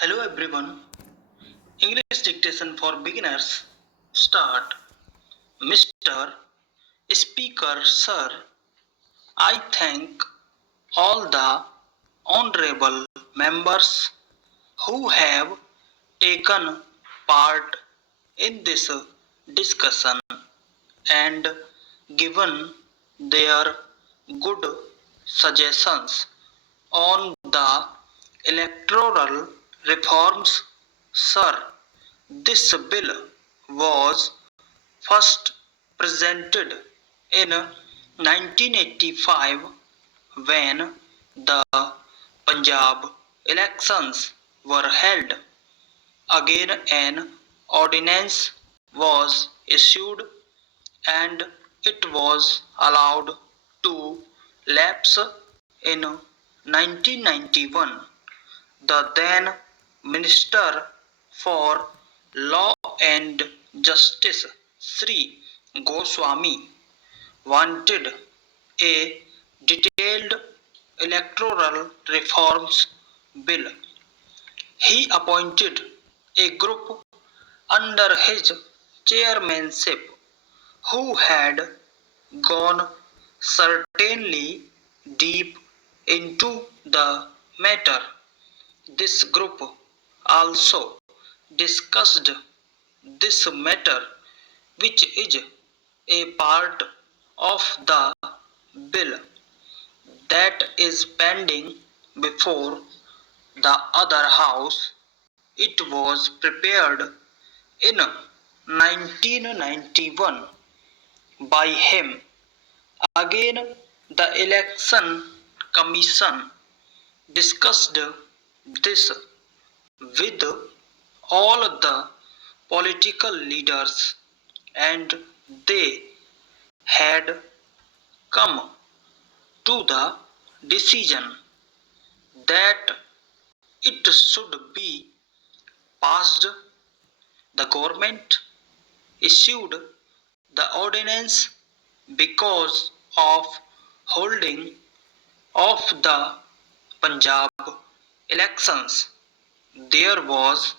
Hello everyone. English dictation for beginners. Start. Mr. Speaker, sir, I thank all the honorable members who have taken part in this discussion and given their good suggestions on the electoral reforms. Sir, this bill was first presented in 1985 when the Punjab elections were held. Again, an ordinance was issued and it was allowed to lapse in 1991. The then Minister for Law and Justice Sri Goswami wanted a detailed electoral reforms bill. He appointed a group under his chairmanship who had gone certainly deep into the matter. This group also discussed this matter, which is a part of the bill that is pending before the other house. It was prepared in 1991 by him. Again, the election commission discussed this with all the political leaders and they had come to the decision that it should be passed. The government issued the ordinance because of holding of the Punjab elections. There was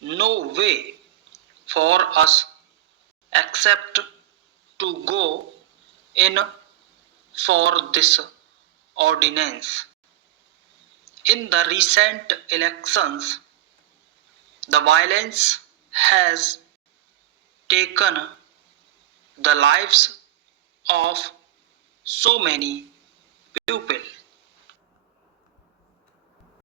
no way for us except to go in for this ordinance. In the recent elections, the violence has taken the lives of so many people.